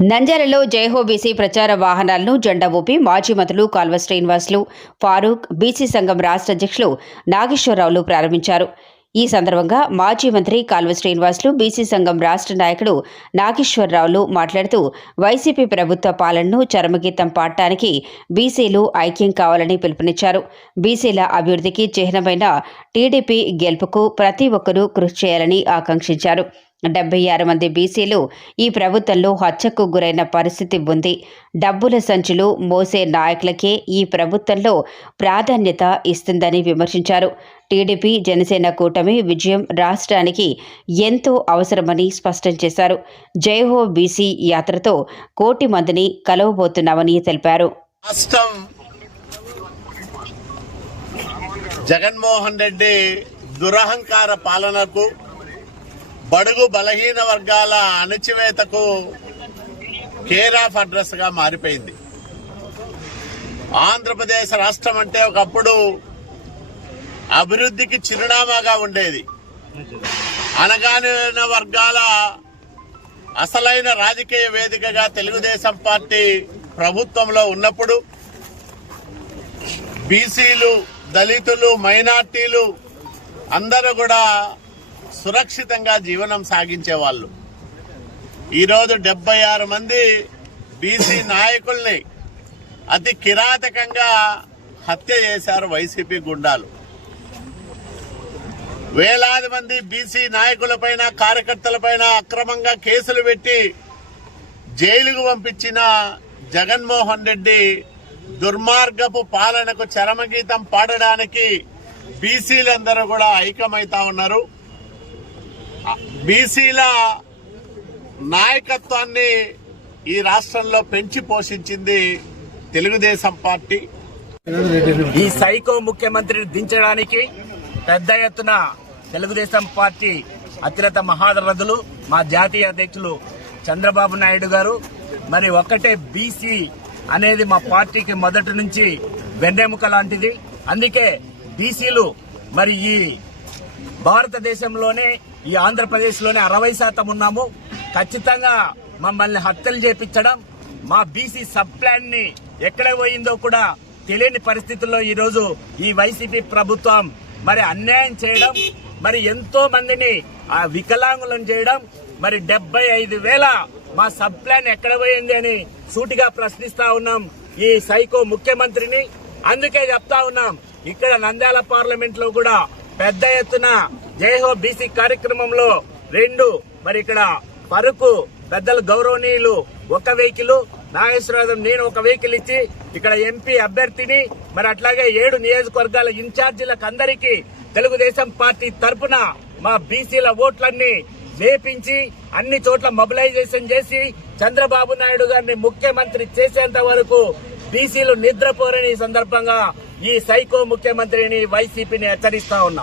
నంద్యాలలో జైహో బీసీ ప్రచార వాహనాలను జెండా ఊపి మాజీ మంత్రులు కాల్వ శ్రీనివాసులు ఫారూక్ బీసీ సంఘం రాష్ట్ర అధ్యక్షులు నాగేశ్వరరావులు ప్రారంభించారు. ఈ సందర్భంగా మాజీ మంత్రి కాల్వ శ్రీనివాసులు బీసీ సంఘం రాష్ట్ర నాయకుడు నాగేశ్వరరావులు మాట్లాడుతూ వైసీపీ ప్రభుత్వ పాలనను చరమగీతం పాడటానికి బీసీలు ఐక్యం కావాలని పిలుపునిచ్చారు. బీసీల అభివృద్ధికి చిహ్నమైన టీడీపీ గెలుపుకు ప్రతి ఒక్కరూ కృషి చేయాలని ఆకాంక్షించారు. డెబ్బై ఆరు మంది బీసీలు ఈ ప్రభుత్వంలో హత్యకు గురైన పరిస్థితి ఉంది. డబ్బుల సంచులు మోసే నాయకులకే ఈ ప్రభుత్వంలో ప్రాధాన్యత ఇస్తుందని విమర్శించారు. టీడీపీ జనసేన కూటమి విజయం రాష్ట్రానికి ఎంతో అవసరమని స్పష్టం చేశారు. జైహో బీసీ యాత్రతో కోటి మందిని కలవబోతున్నామని తెలిపారు. జగన్మోహన్ రెడ్డి దురహంకార పాలనకు బడుగు బలహీన వర్గాల అణచివేతకు కేర్ ఆఫ్ అడ్రస్గా మారిపోయింది. ఆంధ్రప్రదేశ్ రాష్ట్రం అంటే ఒకప్పుడు అభివృద్ధికి చిరునామాగా ఉండేది. అనగానిన వర్గాల అసలైన రాజకీయ వేదికగా తెలుగుదేశం పార్టీ ప్రభుత్వంలో ఉన్నప్పుడు బీసీలు దళితులు మైనార్టీలు అందరూ కూడా సురక్షితంగా జీవనం సాగించే వాళ్ళు. ఈరోజు డెబ్బై ఆరు మంది బీసీ నాయకుల్ని అతి కిరాతకంగా హత్య చేశారు వైసీపీ గుండాలు. వేలాది మంది బీసీ నాయకులపైన కార్యకర్తలపైన అక్రమంగా కేసులు పెట్టి జైలుకు పంపించిన జగన్మోహన్ రెడ్డి దుర్మార్గపు పాలనకు చరమగీతం పాడడానికి బీసీలందరూ కూడా ఐక్యమైతా ఉన్నారు. బీసీల నాయకత్వాన్ని ఈ రాష్ట్రంలో పెంచి పోషించింది తెలుగుదేశం పార్టీ. ఈ సైకో ముఖ్యమంత్రిని దించడానికి పెద్ద ఎత్తున తెలుగుదేశం పార్టీ అతిరథ మహారథులు మా జాతీయ అధ్యక్షులు చంద్రబాబు నాయుడు గారు. మరి ఒక్కటే బీసీ అనేది మా పార్టీకి మొదటి నుంచి వెన్నెముక లాంటిది. అందుకే బీసీలు మరి ఈ భారతదేశంలోనే ఈ ఆంధ్రప్రదేశ్లోనే అరవై శాతం ఉన్నాము. ఖచ్చితంగా మమ్మల్ని హత్యలు చేపించడం మా బీసీ సబ్ ప్లాన్ని ఎక్కడ పోయిందో కూడా తెలియని పరిస్థితుల్లో ఈ రోజు ఈ వైసీపీ ప్రభుత్వం మరి అన్యాయం చేయడం మరి ఎంతో మందిని ఆ వికలాంగులను చేయడం మరి డెబ్బై ఐదు వేల మా సబ్ ప్లాన్ ఎక్కడ పోయింది అని సూటిగా ప్రశ్నిస్తా ఉన్నాం ఈ సైకో ముఖ్యమంత్రిని. అందుకే చెప్తా ఉన్నాం ఇక్కడ నంద్యాల పార్లమెంట్లో కూడా పెద్ద ఎత్తున జయహో బీసీ కార్యక్రమంలో రెండు మరి ఇక్కడ పరుకు పెద్దలు గౌరవనీయులు ఒక వెహికల్ నాగేశ్వరరావు నేను ఒక వెహికల్ ఇచ్చి ఇక్కడ ఎంపీ అభ్యర్థిని మరి అట్లాగే ఏడు నియోజకవర్గాల ఇన్ఛార్జీలకు అందరికీ తెలుగుదేశం పార్టీ తరపున మా బీసీల ఓట్లన్నీ లేపించి అన్ని చోట్ల మొబిలైజేషన్ చేసి చంద్రబాబు నాయుడు గారిని ముఖ్యమంత్రి చేసేంత వరకు బీసీలు నిద్రపోరని సందర్భంగా ఈ సైకో ముఖ్యమంత్రిని వైసీపీని హెచ్చరిస్తా ఉన్నా.